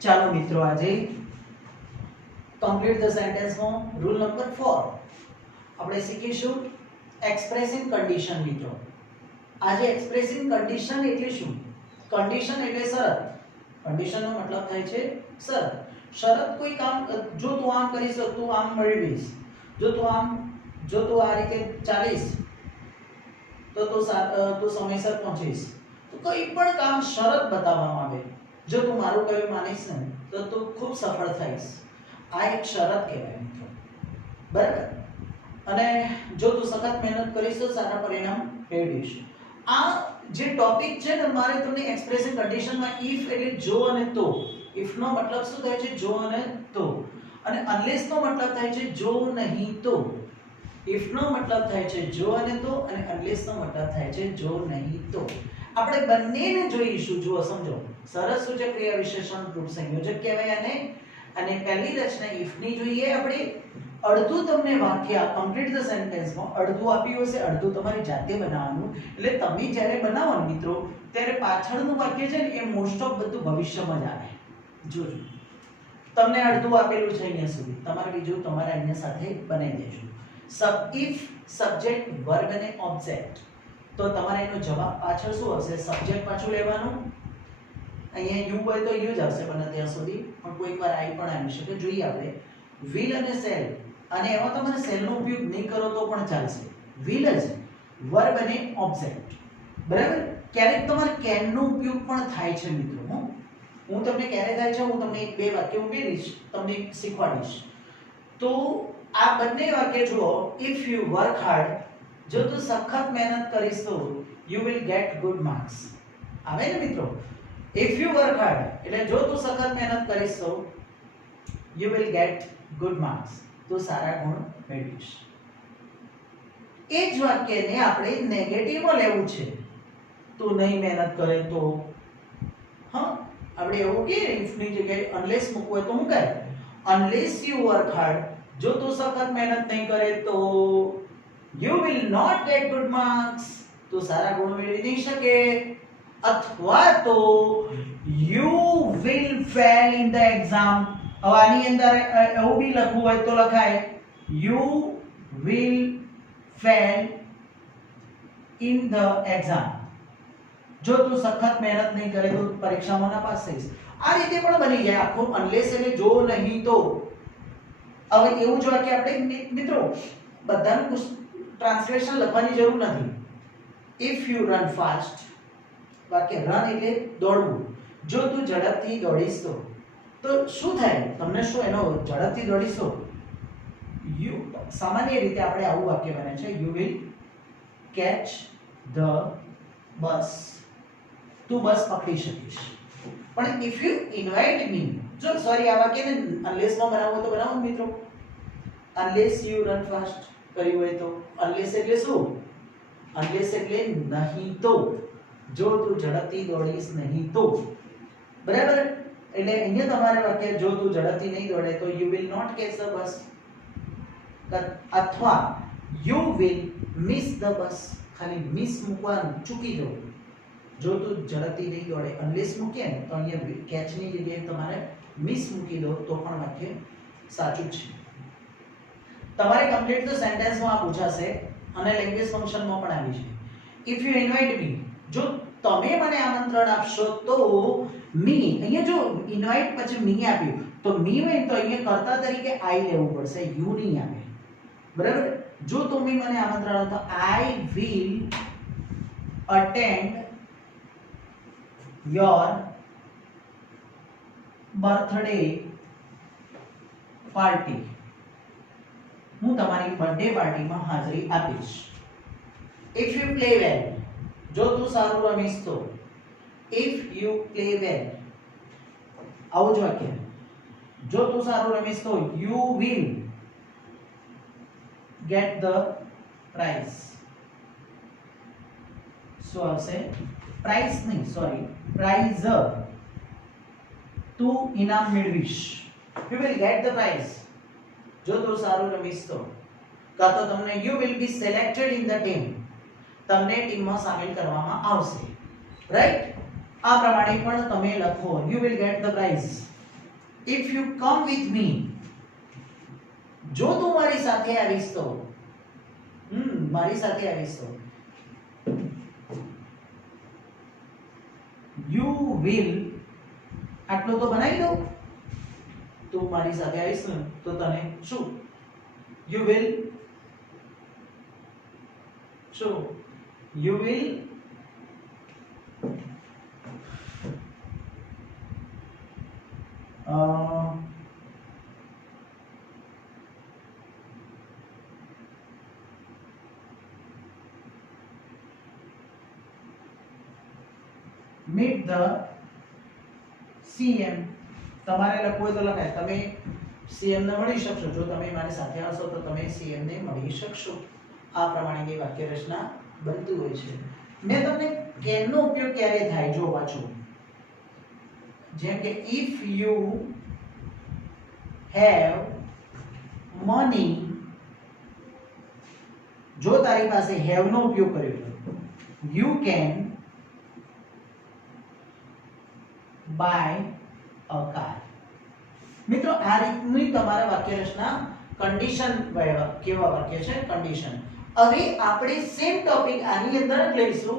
ચાલો મિત્રો આજે કમ્પ્લીટ ધ સેન્ટેન્સ માં રૂલ નંબર 4 આપણે શીખીશું એક્સપ્રેસિંગ કન્ડિશન મિત્રો। આજે એક્સપ્રેસિંગ કન્ડિશન એટલે શું? કન્ડિશન એટલે શરત। કન્ડિશન નો મતલબ થાય છે શરત। શરત કોઈ કામ જો તું આમ કરીશ તો તું આમ મેળવીશ, જો તું આ રીતે ચાલીશ તો તું સમયસર પહોંચીશ। તો કોઈ પણ કામ શરત બતાવવામાં આવે, જો તું મારું કહ્યું માનીશ ને તો તું ખૂબ સફળ થઈશ। આ એક શરત કહેવાય મિત્રો, બરાબર। અને જો તું સખત મહેનત કરીશ તો સારા પરિણામ મેળવીશ। આ જે ટોપિક છે ને, મારે તમને એક્સપ્રેસિવ કન્ડિશનમાં ઇફ એટલે જો અને તો। ઇફ નો મતલબ શું થાય છે? જો અને તો। અને અનલેસ નો મતલબ થાય છે જો નહીં તો। ઇફ નો મતલબ થાય છે જો અને તો, અને અનલેસ નો મતલબ થાય છે જો નહીં તો। આપણે બંનેને જોઈશું। જુઓ, સમજો, સરસ સૂચક ક્રિયા વિશેષણ રૂપ સંયોજક કહેવાય આને। અને પહેલી રચના ઇફ ની જોઈએ આપણે। અડધું તમને વાક્ય કમ્પ્લીટ ધ સેન્ટેન્સ માં અડધું આપ્યું હશે, અડધું તમારી જાતે બનાવવાનું। એટલે તમે જ્યારે બનાવો ને મિત્રો, ત્યારે પાછળનું વાક્ય છે ને એ મોસ્ટ ઓફ બધું ભવિષ્યમાં જ આવે। જોજો, તમને અડધું આપેલું છે અહીંયા સુધી, તમારે બીજું તમારે અહીંયા સાથે બનાવી દેજો। ઇફ સબ્જેક્ટ વર્બ અને ઓબ્જેક્ટ, તો તમારે એનો જવાબ પાછળ શું હશે? સબ્જેક્ટ પાછું લેવાનું। અહીંયા યુ હોય તો યુ જ આવશે બને ત્યાં સુધી, પણ કોઈક વાર આઈ પણ આવી શકે। જોઈએ આપણે વિલ અને સેલ, અને એમાં તમારે સેલ નો ઉપયોગ નહીં કરો તો પણ ચાલશે। વિલ જ વર્બ અને ઓબ્જેક્ટ, બરાબર। ક્યારેક તમારે કેન નો ઉપયોગ પણ થાય છે મિત્રો। હું તમને ક્યારે થાય છે હું તમને એક બે વાક્ય ઉમેરીશ, તમને શીખવાડીશ। તો આ બંને વાક્ય જુઓ। ઇફ યુ વર્ક હાર્ડ, જો તું સખત મહેનત કરીશ તો you will gate good marks, આવે ને મિત્રો? ઇફ યુ વર્ક હાર્ડ એટલે જો તું સખત મહેનત કરીશ તો you will gate good marks, તો સારા ગુણ મેળવીશ। એ જ વાક્યને આપણે નેગેટિવમાં લેવું છે। તું નહીં મહેનત કરે તો, હા, આપણે એવું કે ઇફ ની જગ્યાએ અનલેસ મૂકવું હોય તો શું કહે? અનલેસ યુ વર્ક હાર્ડ, જો તું સખત મહેનત નહીં કરે તો you will not get good marks, તો સારા ગુણ મેળવી નહીં શકે। અથવા તો you will fail in the exam. હવે આની અંદર એવું બી લખવું હોય તો લખાય you will fail in the exam, જો તું સખત મહેનત નહીં કરે તો પરીક્ષામાં નાપાસ થઈશ। આ રીતે પણ બની જાય આખું અનલેસ એટલે જો નહીં તો। હવે એવું જ વાક્ય આપણે મિત્રો બધાનું ટ્રાન્સલેશન લખવાની જરૂર નથી। ઇફ યુ રન ફાસ્ટ, વાક્ય રન એટલે દોડવું, જો તું ઝડપથી દોડીશ તો શું થાય? તમને શું એનો ઝડપથી દોડીશ તો યુ, સામાન્ય રીતે આપણે આવું વાક્ય બને છે યુ વિલ કેચ ધ બસ, તું બસ પકડી શકીશ। પણ ઇફ યુ ઇન્વાઇટ મી, જો સોરી આ વાક્યને અનલેસ માં બનાવવું તો બનાવો મિત્રો। અનલેસ યુ રન ફાસ્ટ કર્યું હોય તો, અનલેસ એટલે શું? અનલેસ એટલે નહીં તો, જો તું ઝડપથી દોડીશ નહીં તો, બરાબર। એટલે અહીંયા તમારે વાક્ય જો તું ઝડપથી નહીં દોડે તો you will not catch the bus, અથવા you will miss the bus, ખાલી મિસ મૂકવાનું, ચૂકી જવું। જો તું ઝડપથી નહીં દોડે, અનલેસ મૂકીએ ને તો અહીંયા કેચ ની જગ્યાએ તમારે મિસ મૂકી દો તો પણ વાક્ય સાચું છે। તમારે કમ્પ્લીટ ધ સેન્ટેન્સમાં આ પૂછાશે અને લેંગ્વેજ ફંક્શનમાં પણ આવી છે। ઇફ યુ ઇન્વાઇટ મી, જો તમે મને આમંત્રણ આપશો તો મી, અહીંયા જો ઇન્વાઇટ પછી મી આપ્યું તો મી હોય તો અહીંયા કર્તા તરીકે આઈ લેવું પડશે, યુ નહીં આવે, બરાબર। જો તમે મને આમંત્રણ આપો તો I will attend your birthday party, હું તમારી બર્થડે પાર્ટીમાં હાજરી આપીશ। ઇફ યુ પ્લે વેલ, જો તું સારું રમીશ તો ઇફ યુ પ્લે વેલ, આવું જ વાક્ય, જો તું સારું રમીશ તો you will get the prize, શું આવશે? પ્રાઇઝ નહીં, સોરી, પ્રાઇઝ, તું ઇનામ મેળવીશ। You will get the prize, જો તું સારું રમીશ તો, કાં તો તમને you will be selected in the team, તમને ટીમમાં સામેલ કરવામાં આવશે, રાઈટ? આ પ્રમાણે પણ તમે લખો you will get the prize. if you come with me, જો તું મારી સાથે આવીશ તો, મારી સાથે આવીશ તો, you will, આટલું તો બનાવી દો, તું મારી સાથે આવીશ ને તો તને શું, you will, શું, you will meet the CM. તમારે લખવું હોય તો લખાય, તમે CM ને મળી શકશો, જો તમે મારી સાથે આવશો તો તમે CM ને મળી શકશો. આ પ્રમાણેની વાક્ય રચના બનતી હોય છે. મેં તમને can નો ઉપયોગ ક્યારે થાય જો વાંચો, જેમ કે if you have money, જો તારી પાસે have નો ઉપયોગ કર્યો છે, you can buy a car. મિત્રો આ રીતની તમારા વાક્ય રચના કન્ડિશન કેવા વાક્ય છે, કન્ડિશન. હવે આપણે સેમ ટોપિક આની અંદર જ લઈશું,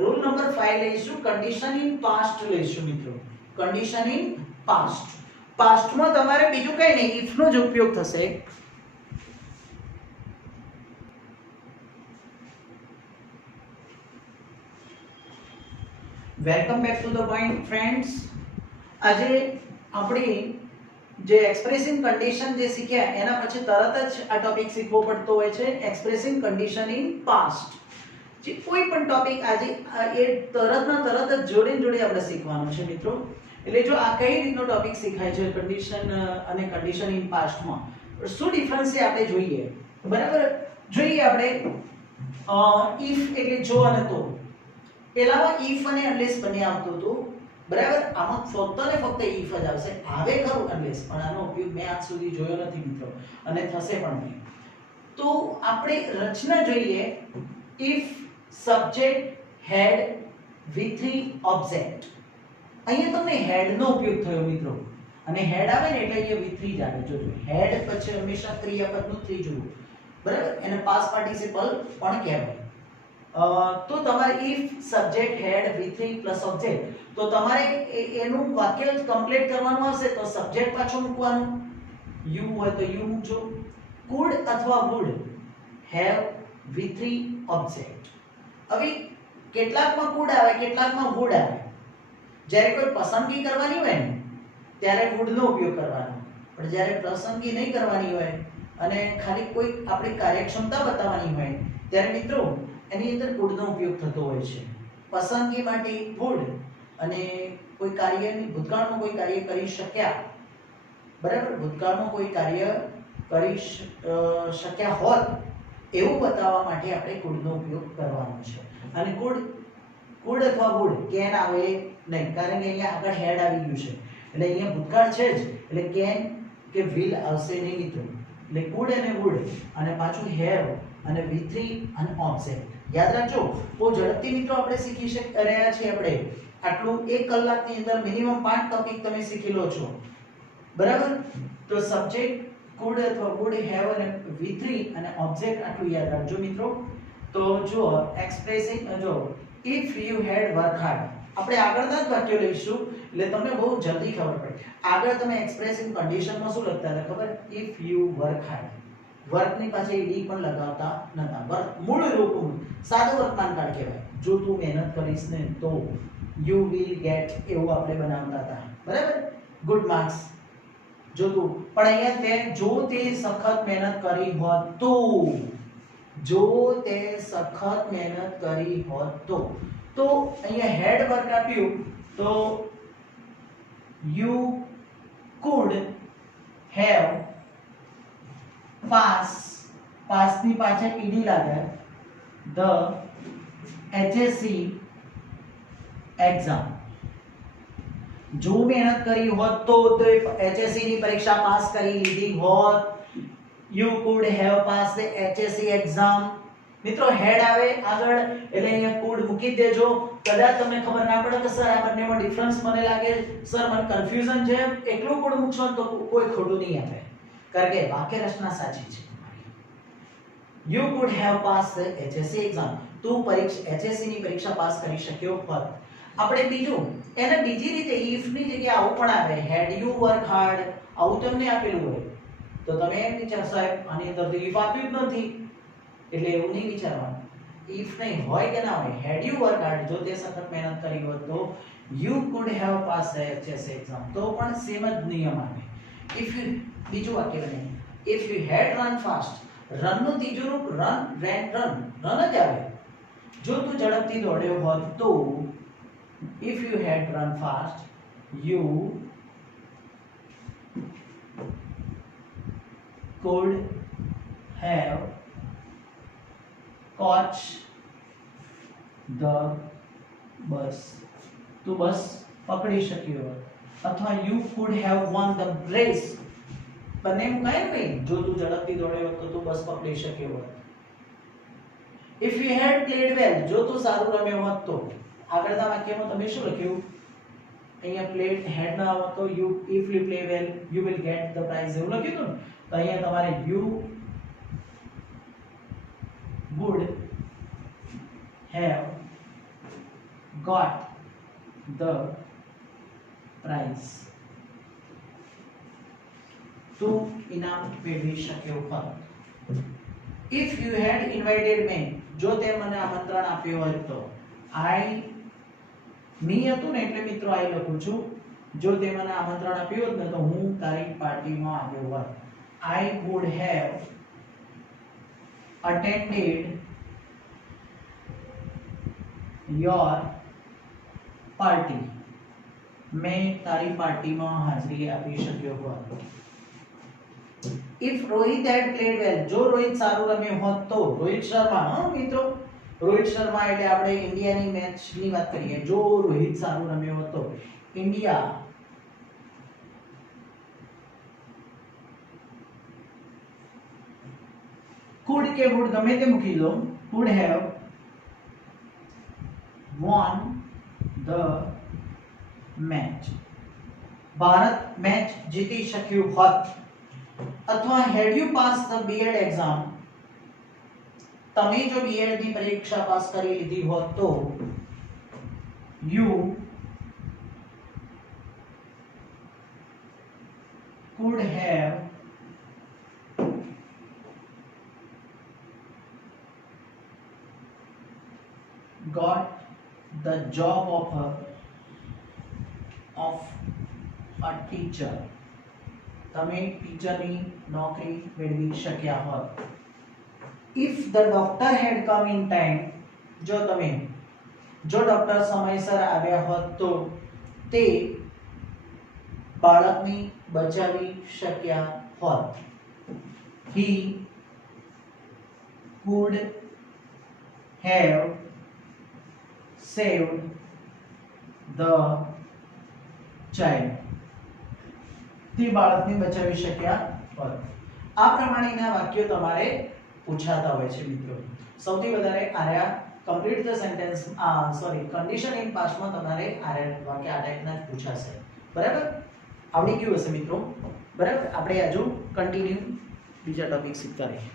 રૂલ નંબર 5 લઈશું, કન્ડિશન ઇન પાસ્ટ લઈશું મિત્રો. Condition in past. પાસ્ટમાં તમારે બીજું કઈ નહીં, ઇફ નો જ ઉપયોગ થશે. Welcome back to the point friends. આજે આપણે જે એક્સપ્રેસિંગ કન્ડિશન જે શીખ્યા એના પછી તરત જ આ ટોપિક શીખવો પડતો હોય છે, એક્સપ્રેસિંગ કન્ડિશન ઇન પાસ્ટ. જે કોઈ પણ ટોપિક આજે એ તરતના તરત જ જોડે આપણે શીખવાનું છે મિત્રો. એટલે જો આ કઈ રીતનો ટોપિક શીખાય છે કન્ડિશન અને કન્ડિશન ઇન પાસ્ટમાં, શું ડિફરન્સ છે આપણે જોઈએ. બરાબર, જોઈએ આપણે ઇફ એટલે જો અને તો. પહેલામાં ઇફ અને અનલેસ બંને આવતું હતું, બરાબર. આમાં ફક્ત ને ફક્ત ઇફ જ આવશે, આવે ખરું અનલેસ, પણ આનો ઉપયોગ મેં આજ સુધી જોયો નથી મિત્રો, અને થશે પણ નહીં. તો આપણે રચના જોઈએ. If subject had V3 object. અહીંયા તમને હેડ નો ઉપયોગ થયો મિત્રો, અને હેડ આવે ને એટલે અહીંયા V3 જ આવે. જોજો હેડ પછી હંમેશા ક્રિયાપદનું 3 જોવું, બરાબર. એને પાસ્ટ પાર્ટિસિપલ પણ કહેવાય. તો તમારે if subject had V3 plus object, તો તમારે એનું વાક્ય કમ્પ્લીટ કરવાનું હશે તો સબ્જેક્ટ પાછો મૂકવાનું, યુ હોય તો યુ મૂકજો. કુડ અથવા વુડ હેવ V3 ઓબ્જેક્ટ. હવે કેટલાકમાં કુડ આવે, કેટલાકમાં વુડ આવે. જ્યારે કોઈ પસંદગી કરવાની હોય ને ત્યારે વુડ નો ઉપયોગ કરવાનો, પણ જ્યારે પસંદગી નહીં કરવાની હોય અને ખાલી કોઈ આપણી કાર્યક્ષમતા બતાવવાની હોય ત્યારે મિત્રો એની અંદર કુડ નો ઉપયોગ થતો હોય છે. પસંદગી માટે વુડ, અને કોઈ કાર્યની ભૂતકાળમાં કોઈ કાર્ય કરી શક્યા, બરાબર, ભૂતકાળમાં કોઈ કાર્ય કરી શક્યા હોત એવું બતાવવા માટે આપણે કુડનો ઉપયોગ કરવાનો છે. અને કુડ અથવા વુડ કેન આવે નહીં, કારણ કે અહીંયા આગળ હેડ આવી ગયું છે, એટલે અહીંયા ભૂતકાળ છે જ, એટલે કેન કે વિલ આવશે નહીં મિત્રો. એટલે કુડ અને વુડ અને પાછું હેવ અને V3 અને ઓબ્જેક્ટ. યાદ રાખજો, બહુ ઝડપથી મિત્રો આપણે શીખી રહ્યા છીએ. આપણે આટલું 1 કલાકની અંદર મિનિમમ 5 ટોપિક તમે શીખી લો છો, બરાબર. તો સબ્જેક્ટ કુડ અથવા વુડ હેવ અને V3 અને ઓબ્જેક્ટ આટલું યાદ રાખજો મિત્રો. તો જો એક્સપ્રેસિંગ, જો if you had work hard, આપણે આગળના જ વાક્યો લઈશું એટલે તમને બહુ જલ્દી ખબર પડે. આગળ તમે એક્સપ્રેસિંગ કન્ડિશનમાં શું લખતા હતા ખબર? If you work hard. વર્કની પાછળ ઈડી પણ લગાવતા નતા. વર્ક મૂળ રૂપ સાદું વર્તમાનકાળ કહેવાય. જો તું મહેનત કરીશ ને તો યુ વિલ ગેટ, એવું આપણે બનાવતા હતા, બરાબર. Good marks. જો તું, પણ અહીંયા તે જો તે સખત મહેનત કરી હોત તો, જો તે સખત મહેનત કરી હોત તો અહીંયા હેડ વર્ક આપ્યું તો you could have pass ની પાછળ ed લાગે, the HSC exam. જો મહેનત કરી હોત તો HSC ની પરીક્ષા પાસ કરી લીધી હોત. You could have passed the HSC exam. મિત્રો હેડ આવે આગળ એટલે અહીંયા કુડ મૂકી જ દેજો. કદાચ તમને ખબર ના પડે કે સર આ બંનેમાં ડિફરન્સ મને લાગે સર મને કન્ફ્યુઝન છે, એકલું કુડ મૂકશો તો કોઈ ખોટું નહીં આપે, કારણ કે વાક્ય રચના સાચી છે. You could have passed the HSC exam. તું પરીક્ષા HSC ની પરીક્ષા પાસ કરી શક્યો હોત. આપણે બીજું એને બીજી રીતે if ની જગ્યાએ આવું પણ આવે, had you work hard, આવું તમને આપેલું હોય તો તમે એમ વિચાર સાહેબ આની અંદર તો if આપ્યું જ નથી એટલે એવું નહીં વિચારવાનું. if નહીં હોય કે ના હોય, had you work hard, જો તે સખત મહેનત કરી હોત તો you could have passed the HSC exam, તો પણ સેમ જ નિયમ આવે. if you બીજું વાક્ય બને if you had run fast, run નું ત્રીજું રૂપ રન ran run જ આવે. જો તું ઝડપથી દોડ્યો હોત તો if you had run fast you could have caught the bus, તું બસ પકડી શક્યો હોત. અથવા you could have won the race, બંને મુકાય નહીં, જો તું ઝડપથી દોડ્યો હોત તો તું બસ પકડી શક્યો હોત. if you had played well, જો તું સારું રમ્યો હોત તો આગળના વાક્યમાં તમે શું લખ્યું, અહીંયા played had ના આવત તો you if you play well you will get the prize એવું લખ્યું હતું. તો અહીંયા તમારે you would have got the prize, તું ઇનામ મેળવી શક્યો હોત. if you had invited me, જો તે મને આમંત્રણ આપ્યું હોય તો I મી હતું ને એટલે મિત્રો I લખું છું, જો તે મને આમંત્રણ આપ્યું હોત ને તો હું તારી પાર્ટીમાં આવ્યો હોત. I would have attended your party, मैं તારી પાર્ટીમાં હાજરી આપી શક્યો હોત. if Rohit had played well, જો રોહિત સારું રમ્યો હોત તો રોહિત શર્મા, હા મિત્રો રોહિત શર્મા એટલે આપણે ઇન્ડિયાની મેચની વાત કરીએ, જો રોહિત સારું રમ્યો હોત તો ઇન્ડિયા could કે would ગમે તે મૂકી દો, could have won the match, Bharat match જીતી શક્યું હોત. અથવા had you passed the B.Ed exam, તમે જો B.Ed ની પરીક્ષા પાસ કરી લીધી હોત તો you could have got the job of a teacher, તમે ટીચરની નોકરી મેળવી શક્યા હોત. if the doctor had come in time, જો ડોક્ટર સમયસર આવ્યા હોત તો તે બાળકને બચાવી શક્યા હોત. he could have saved the child, તે બાળકને બચાવી શક્યા હોત. આ પ્રમાણેના વાક્યો તમારે પૂછાતા હોય છે મિત્રો. સૌથી વધારે આર્યા complete the sentence condition in પાસ્ટમાં તમારે આર્યા વાક્ય આ ટાઈપના જ પૂછાશે. બરાબર, આવડી ગયું હશે મિત્રો. બરાબર, આપણે હજુ કન્ટિન્યુ બીજા ટોપિક શીખતા રહીએ.